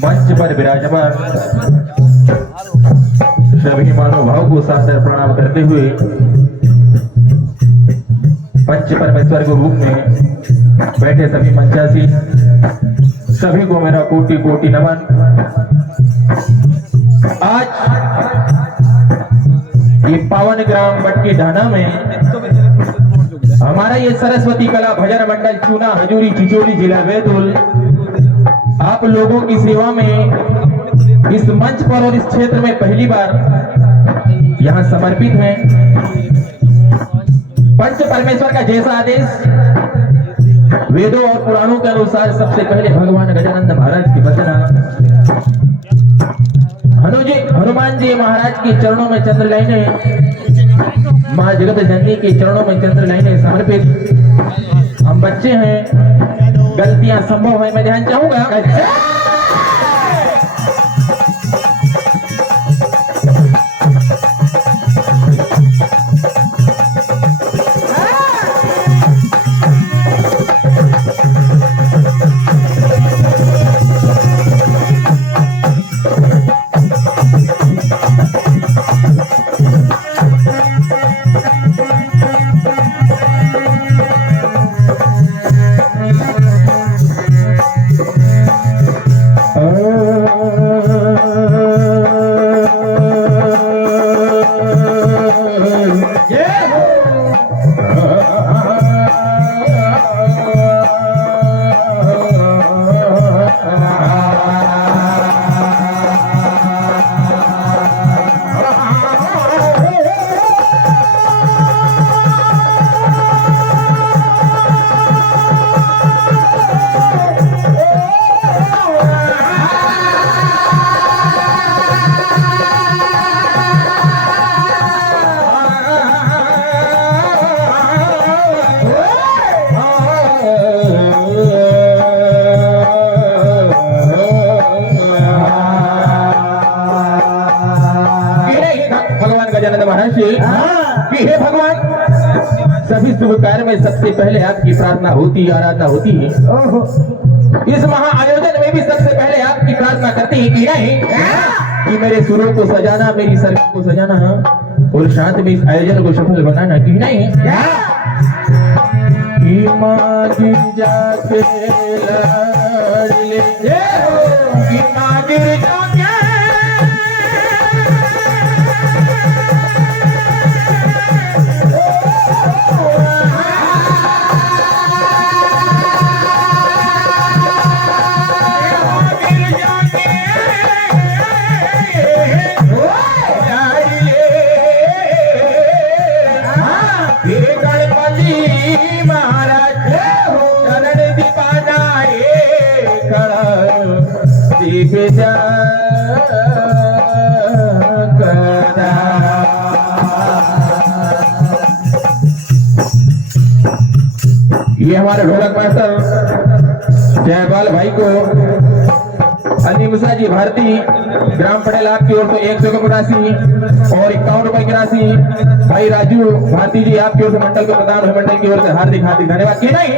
मंच पर विराजमान सभी महानुभाव को सादर प्रणाम करते हुए पंच परमेश्वर के रूप में बैठे सभी मंचासी सभी को मेरा कोटि कोटि नमन। आज ये पावन ग्राम बटकी ढाना में हमारा ये सरस्वती कला भजन मंडल चूना हजूरी चिचोली जिला बैतूल आप लोगों की सेवा में इस मंच पर और इस क्षेत्र में पहली बार यहाँ समर्पित है। पंच परमेश्वर का जैसा आदेश वेदों और पुराणों के अनुसार सबसे पहले भगवान गजानंद महाराज की वंदना, हनुमान जी महाराज के चरणों में चंद्र लाइने, माँ जगत जननी के चरणों में चंद्र लाइने समर्पित। हम बच्चे हैं, गलतियां संभव है, मैं ध्यान चाहूंगा। हे भगवान, सभी शुभ कार्य में सबसे पहले आपकी प्रार्थना होती है, आराधना होती है। इस महा आयोजन में भी सबसे पहले आपकी प्रार्थना करती है कि नहीं कि मेरे सुरों को सजाना, मेरी सरकार को सजाना और साथ में इस आयोजन को सफल बनाना, कि नहीं कि माँ गिर जाके लड़ ले, कि माँ गिर जाके ये हमारे ढोलक मास्टर जयपाल भाई को अली मिश्रा जी भारती ग्राम पटेल आपकी ओर से 100 की राशि और 51 रुपए की राशि। भाई राजू भारती जी आपकी ओर से मंडल के प्रधान मंडल की ओर से हार्दिक हार्दिक धन्यवाद। के नहीं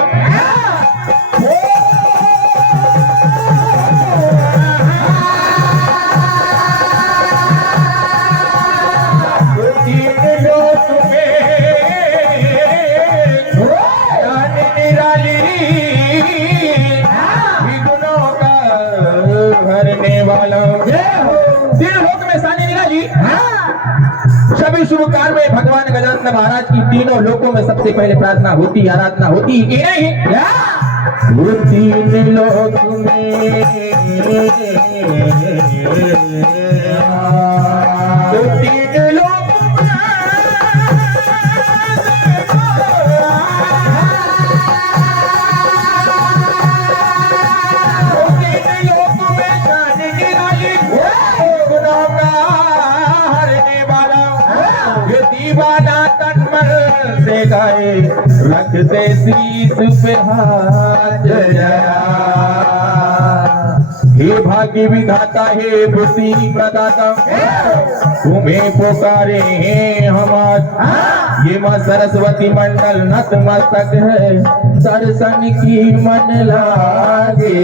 सभी शुभ कार्य में भगवान गजानन महाराज की तीनों लोकों में सबसे पहले प्रार्थना होती आराधना होती कि नहीं वो तीन लोक में वो तीन लोक से गाए रखते शीश पे हाथ हे भाग्य विधाता हे बुद्धि प्रदाता तुम्हें पुकारे हैं हम ये मां सरस्वती मंडल नतमस्तक है दर्शन की मन लागे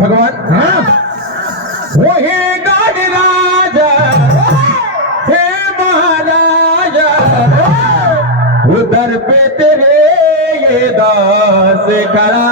भगवान वो हे गाड़ राजा हे महाराजा उधर पे तेरे ये दास खड़ा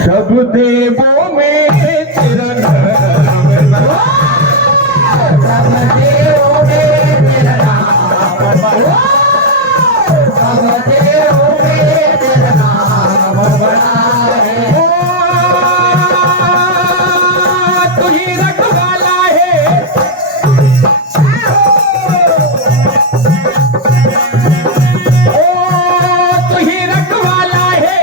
सब देवों में तेरा नाम सब देवों में तेरा नाम सब देवों में तेरा नाम बड़ा है तू ही रखवाला है तू ही रखवाला है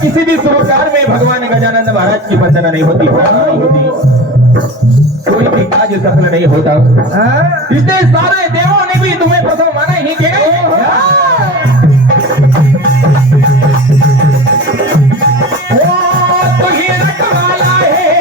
किसी भी शुभकार में भगवान गजानन महाराज की वंदना नहीं होती कोई भी कार्य सफल नहीं होता। इतने सारे देवों ने भी तुम्हें प्रथम माना ही कि तो ही रखवाला है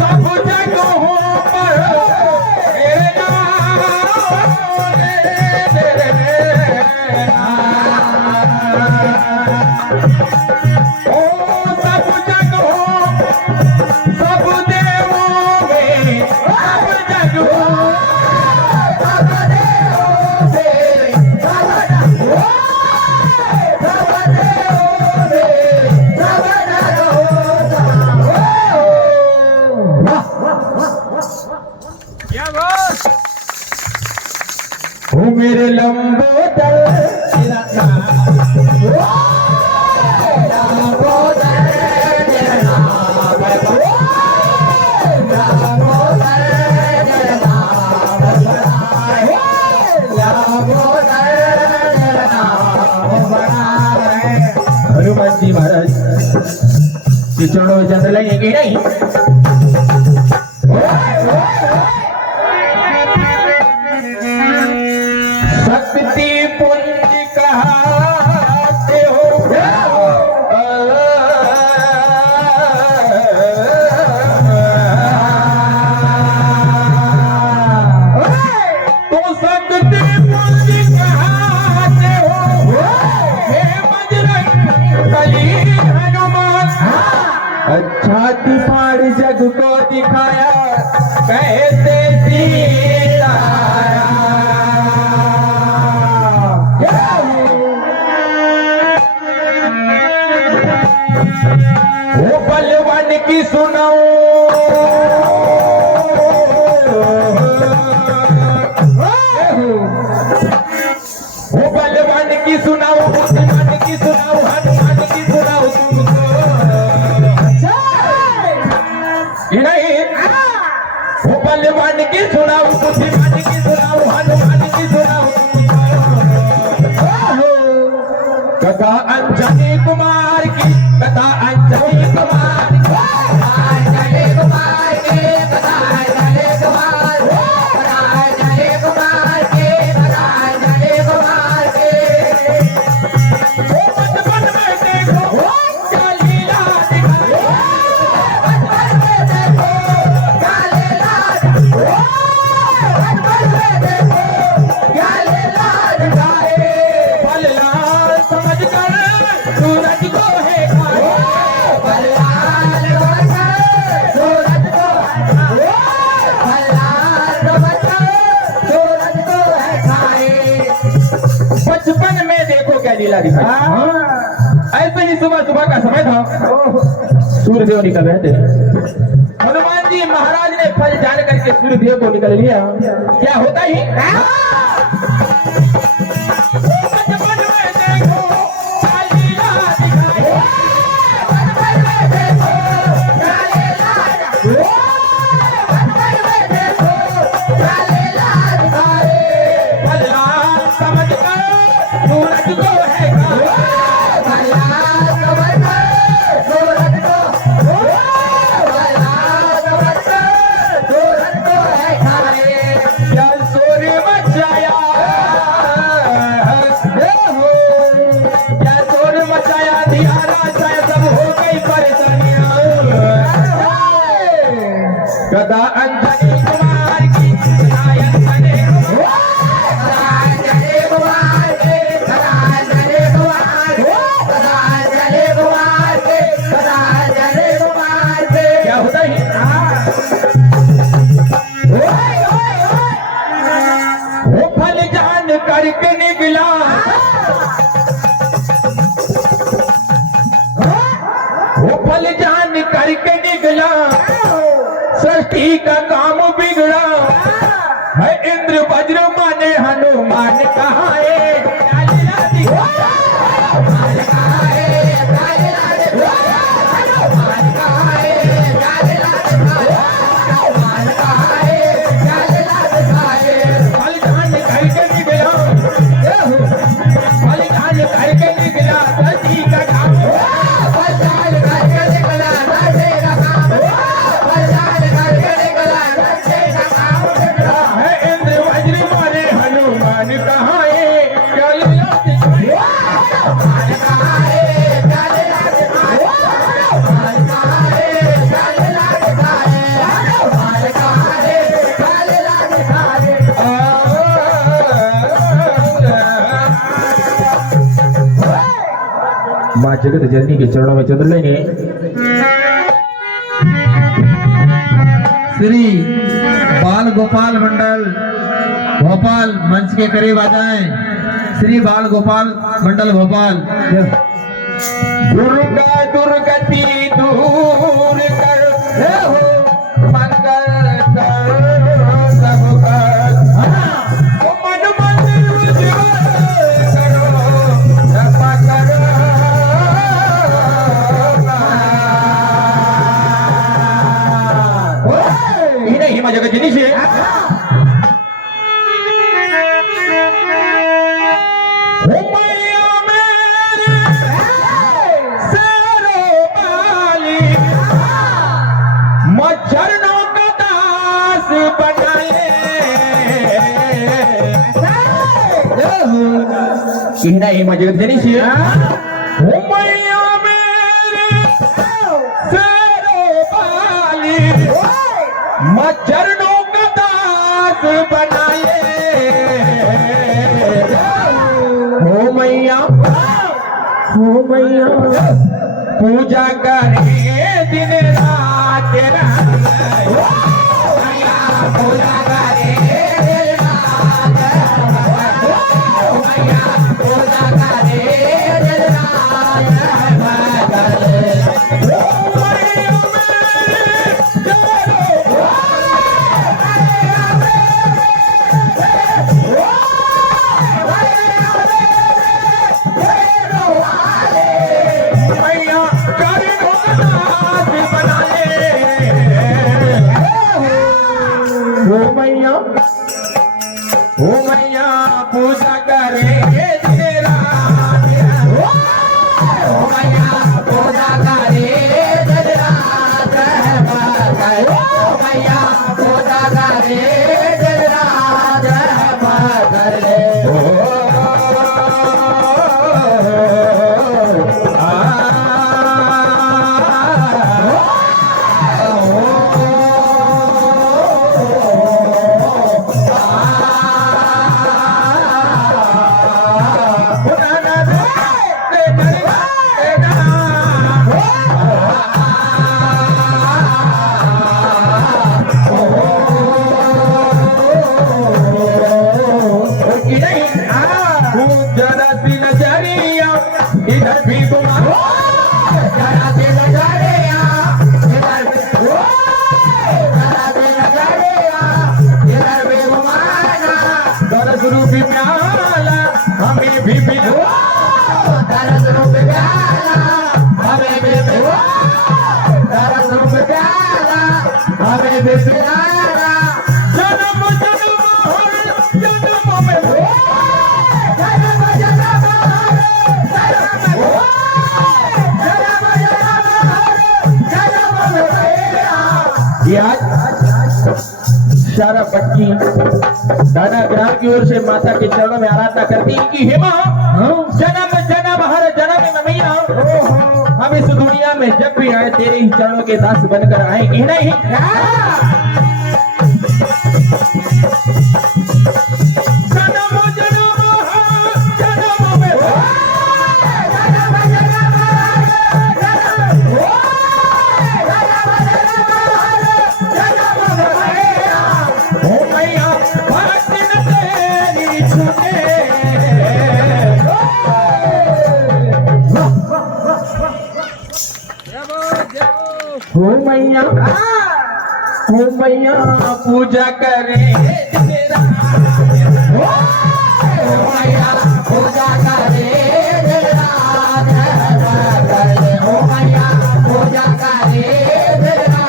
सब लंबोदर तेरा नाम लंबोदर तेरा नाम लंबोदर तेरा नाम लंबोदर तेरा नाम बड़ा है। हनुमान जी महाराज के चरणों में चंद्र लगेंगे नहीं। शक्ति पुंज कहते हो तो शक्ति पुंज कहते हो हे बजरंगबली हनुमान। अच्छा तिपाड़ जग को दिखाया कहते वो बलवान की सुनाओ वो बलवान की सुनाओ हनुमान की सुनाओ हनुमान की सुनाओ तुमको ये नहीं वो बलवान की सुनाओ बुद्धिमान की सुनाओ हनुमान की सुनाओ कथा अंजनी कुमार की कथा अंजनी कुमार अंजनी कुमार की कथा अंजनी कुमार कथा अंजनी कुमार की कथा अंजनी कुमार की वो बचपन में देखो क्या लीला दिखाई बचपन में देखो क्या लीला बचपन में देखो क्या लीला दिखाए बललाल समझ कर सूरज को है खाए बललाल समझ कर सूरज को है खाए बललाल समझ कर सूरज को है खाए। बचपन में देखो क्या लीला दिखाई। ऐसे ही सुबह सुबह का समय था सूर्यदेव निकल रहे थे। हनुमान जी महाराज ने फल जान करके सूर्यदेव को निकल लिया। क्या होता ही कथा अंजनी कुमार की कथा अंजनी कुमार की कथा अंजनी कुमार कथा अंजनी कुमार की कथा अंजनी कुमार की। क्या होता है वो फल जान करके निकला वो फल जान करके निकला सृष्टि का काम बिगड़ा है इंद्र वज्र माने हनुमान कहाँ है माँ जगत जननी के चरणों में चंद्र लेंगे। श्री बाल गोपाल मंडल भोपाल मंच के करीब आ जाएं। श्री बाल गोपाल मंडल भोपाल। दुर्गा दुर्गति दूर कर हो मंगल कर सब कर मन मंदिर माँ जगत जिनी से चरणों का दास बना ले कहना ही माँ जगत जिनी से मैया मेरे शेरों वाली माँ चरणों का दास बना ले हो मैया पूजा करे दिन रात तेरा पूजा करे दिन रात पूजा करे दिन ओ मैया पूजा करे तेरा ओ मैया पूजा करे तेरा ओ मैया पूजा करे तेरा इधर भी दरस रूपी प्याला हमें भी दरस रूपी प्याला हमें भी दरस रूपी प्याला हमें भी जन्म जन्म में सारा बच्ची दादा ग्राम की ओर से माता के चरणों में आराधना करती है कि हे मां जन्म जन्म हर जन्म में मैया हम इस दुनिया में जब भी आए तेरे ही चरणों के दास बनकर आए कहना ही जन्म जन्म हर जन्म में हो मैया पूजा करे तेरा हो मैया पूजा करे तेरा हो मैया पूजा करे तेरा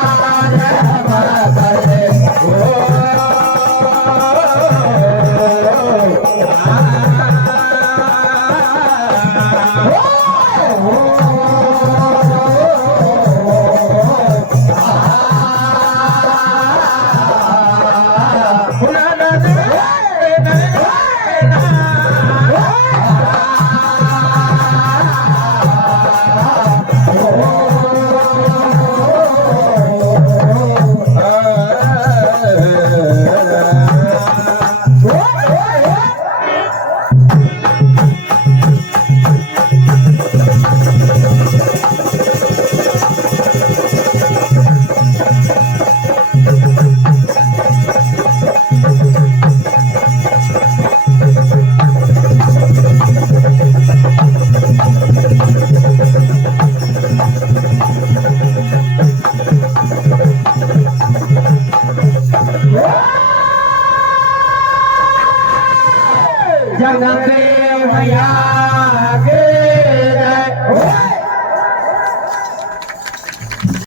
जगत भैया के जय।